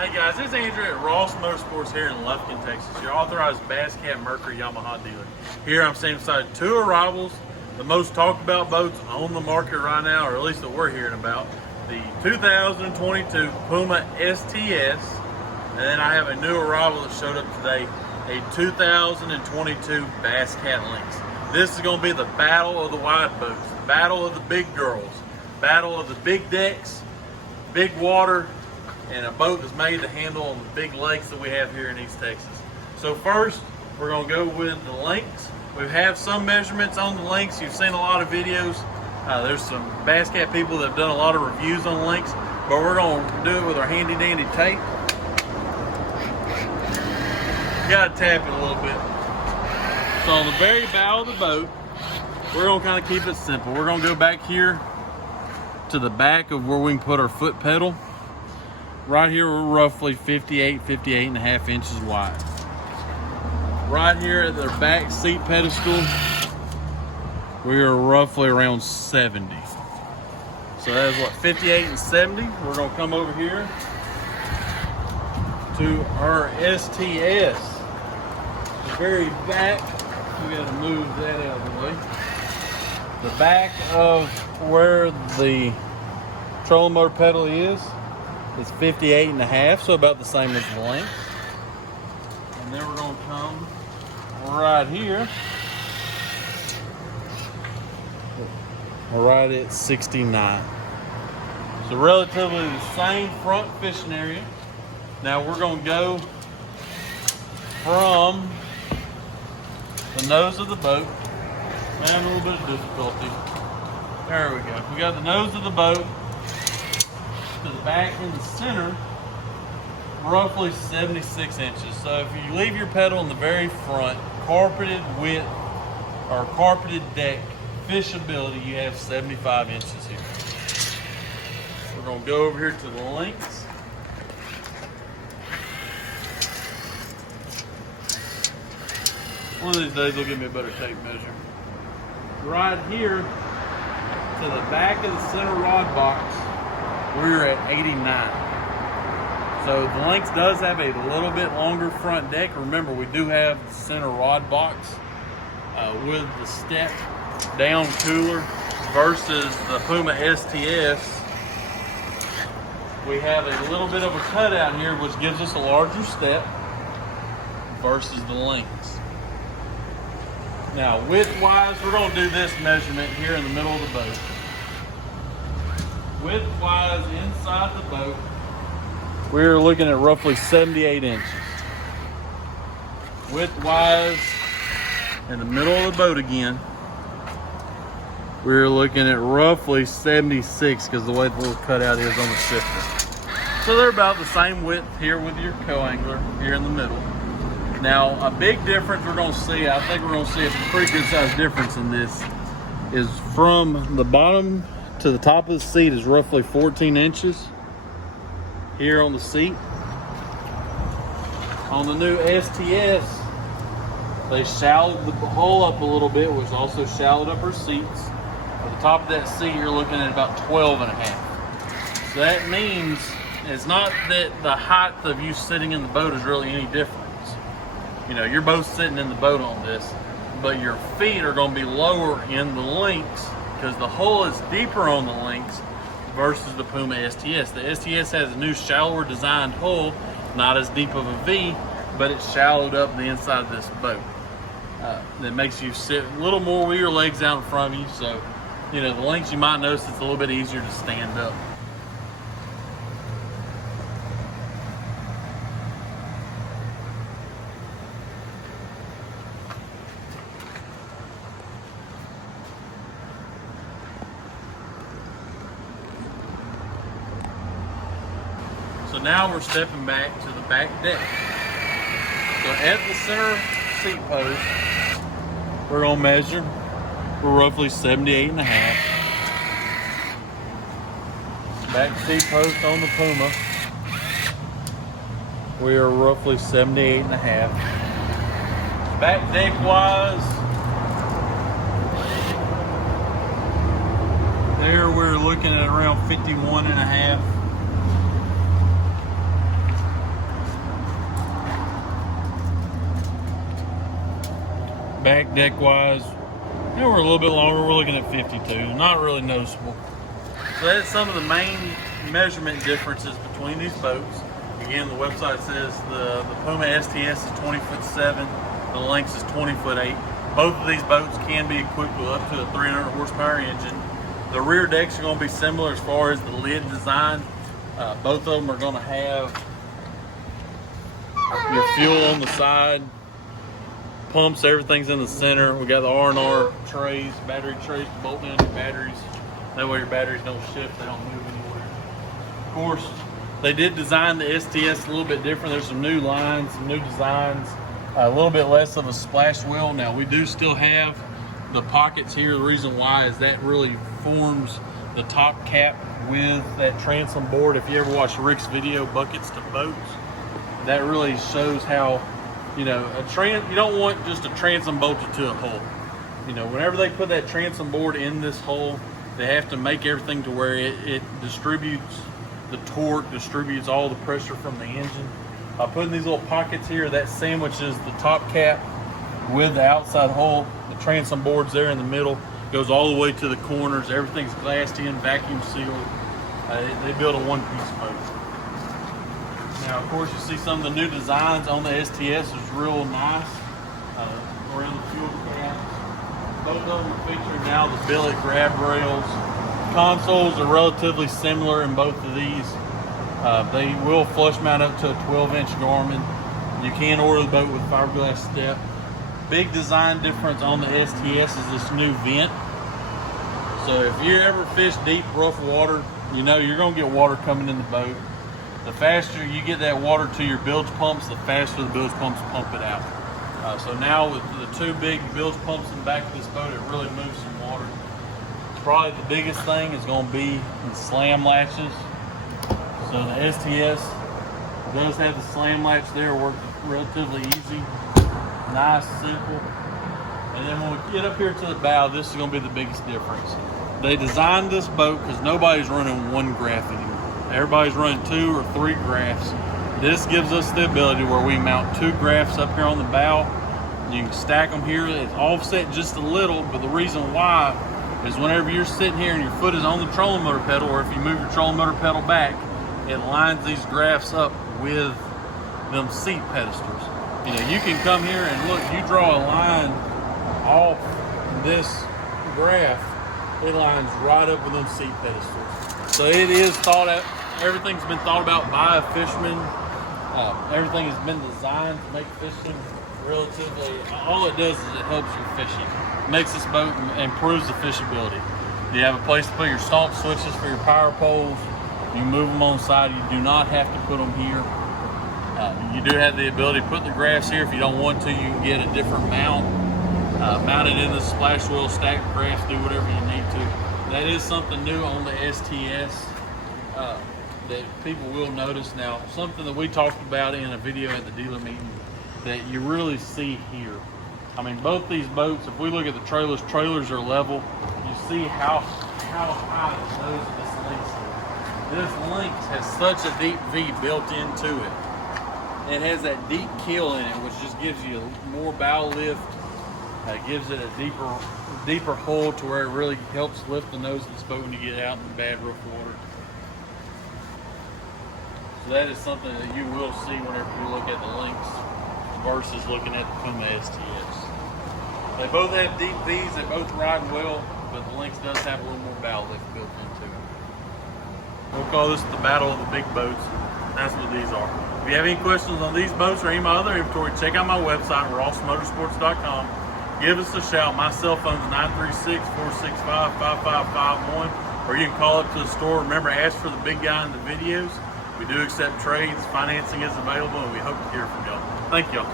Hey guys, this is Andrew at Ross Motorsports here in Lufkin, Texas, your authorized Bass Cat Mercury Yamaha dealer. Here I'm standing beside two arrivals, the most talked about boats on the market right now, or at least that we're hearing about. The 2022 Puma STS, and then I have a new arrival that showed up today, a 2022 Bass Cat Lynx. This is going to be the battle of the wide boats, the battle of the big girls, battle of the big decks, big water, and a boat that's made to handle on the big lakes that we have here in East Texas. So first, we're going to go with the Lynx. We have some measurements on the Lynx. You've seen a lot of videos. There's some Bass Cat people that have done a lot of reviews on the Lynx, but we're going to do it with our handy dandy tape. You got to tap it a little bit. So on the very bow of the boat, we're going to kind of keep it simple. We're going to go back here to the back of where we can put our foot pedal. Right here, we're roughly 58 and a half inches wide. Right here at the back seat pedestal, we are roughly around 70. So that is what, 58 and 70. We're gonna come over here to our STS. The very back, we gotta move that out of the way. The back of where the trolling motor pedal is 58 and a half, so about the same as the length. And then we're going to come right here, right at 69. So relatively the same front fishing area. Now we're going to go from the nose of the boat. I'm having a little bit of difficulty. There we go. We got the nose of the boat to the back in the center, roughly 76 inches. So if you leave your pedal in the very front, carpeted width or carpeted deck, fishability, you have 75 inches here. We're gonna go over here to the Lynx. One of these days they'll give me a better tape measure. Right here to the back of the center rod box, we're at 89. So the Lynx does have a little bit longer front deck. Remember, we do have the center rod box with the step down cooler versus the Puma STS. We have a little bit of a cutout here, which gives us a larger step versus the Lynx. Now, width-wise, we're going to do this measurement here in the middle of the boat. Width-wise, inside the boat, we're looking at roughly 78 inches. Width-wise, in the middle of the boat again, we're looking at roughly 76 because the way the little cutout is on the shifter. So they're about the same width here with your co-angler here in the middle. Now, a big difference we're going to see, I think we're going to see a pretty good size difference in this, is from the bottom to the top of the seat is roughly 14 inches here on the seat. On the new STS, they shallowed the hole up a little bit, which also shallowed up our seats. At the top of that seat, you're looking at about 12 and a half. So that means it's not that the height of you sitting in the boat is really any different. You know, you're both sitting in the boat on this, but your feet are going to be lower in the Lynx because the hull is deeper on the Lynx versus the Puma STS. The STS has a new shallower designed hull, not as deep of a V, but it's shallowed up the inside of this boat. That makes you sit a little more with your legs out in front of you. So, you know, the Lynx, you might notice it's a little bit easier to stand up. So now we're stepping back to the back deck. So at the center seat post, we're gonna measure, we're roughly 78 and a half. Back seat post on the Puma, we are roughly 78 and a half. Back deck wise, there we're looking at around 51 and a half. back deck wise, we're a little bit longer. We're looking at 52, not really noticeable. So that's some of the main measurement differences between these boats. Again, the website says the Puma STS is 20'7", the Lynx is 20'8". Both of these boats can be equipped with up to a 300 horsepower engine. The rear decks are going to be similar as far as the lid design. Both of them are going to have your fuel on the side, pumps, everything's in the center. We got the R&R trays, battery trays to bolt down your batteries. That way your batteries don't shift, they don't move anywhere. Of course, they did design the STS a little bit different. There's some new lines, some new designs, a little bit less of a splash wheel. Now we do still have the pockets here. The reason why is that really forms the top cap with that transom board. If you ever watch Rick's video, Buckets to Boats, that really shows how, you know, you don't want just a transom bolted to a hole. You know, whenever they put that transom board in this hole, they have to make everything to where it distributes the torque, distributes all the pressure from the engine. By putting these little pockets here, that sandwiches the top cap with the outside hole. The transom board's there in the middle, goes all the way to the corners. Everything's glassed in, vacuum sealed. They build a one-piece boat. Now, of course, you see some of the new designs on the STS is real nice. Around the fuel caps. Both of them are featuring now the billet grab rails. Consoles are relatively similar in both of these. They will flush mount up to a 12-inch Garmin. You can order the boat with fiberglass step. Big design difference on the STS is this new vent. So if you ever fish deep, rough water, you know you're going to get water coming in the boat. The faster you get that water to your bilge pumps, the faster the bilge pumps pump it out. So now with the two big bilge pumps in the back of this boat, it really moves some water. Probably the biggest thing is going to be the slam latches. So the STS does have the slam latch there, works relatively easy, nice, simple. And then when we get up here to the bow, this is going to be the biggest difference. They designed this boat because nobody's running one graph anymore. Everybody's running 2 or 3 graphs. This gives us the ability where we mount 2 graphs up here on the bow. You can stack them here. It's offset just a little, but the reason why is whenever you're sitting here and your foot is on the trolling motor pedal, or if you move your trolling motor pedal back, it lines these graphs up with them seat pedestals. You know, you can come here and look, you draw a line off this graph, it lines right up with them seat pedestals. So it is thought out, everything's been thought about by a fisherman. Everything has been designed to make fishing relatively, all it does is it helps your fishing. It makes this boat improves the fishability. You have a place to put your stomp switches for your power poles. You move them on the side. You do not have to put them here. You do have the ability to put the graphs here. If you don't want to, you can get a different mount. Mount it in the splash wheel, stack the graphs, do whatever you need to. That is something new on the STS that people will notice. Now, something that we talked about in a video at the dealer meeting that you really see here. I mean, both these boats, if we look at the trailers are level. You see how high the nose of this Lynx is. This Lynx has such a deep V built into it. It has that deep keel in it, which just gives you more bow lift. Gives it a deeper hole to where it really helps lift the nose of this boat when you get out in bad rough water. So that is something that you will see whenever you look at the Lynx versus looking at the Puma STS. They both have deep V's, they both ride well, but the Lynx does have a little more bow lift built into it. We'll call this the battle of the big boats. That's what these are. If you have any questions on these boats or any of my other inventory, check out my website, rossmotorsports.com. Give us a shout. My cell phone is 936-465-5551, or you can call up to the store. Remember, ask for the big guy in the videos. We do accept trades. Financing is available, and we hope to hear from y'all. Thank y'all.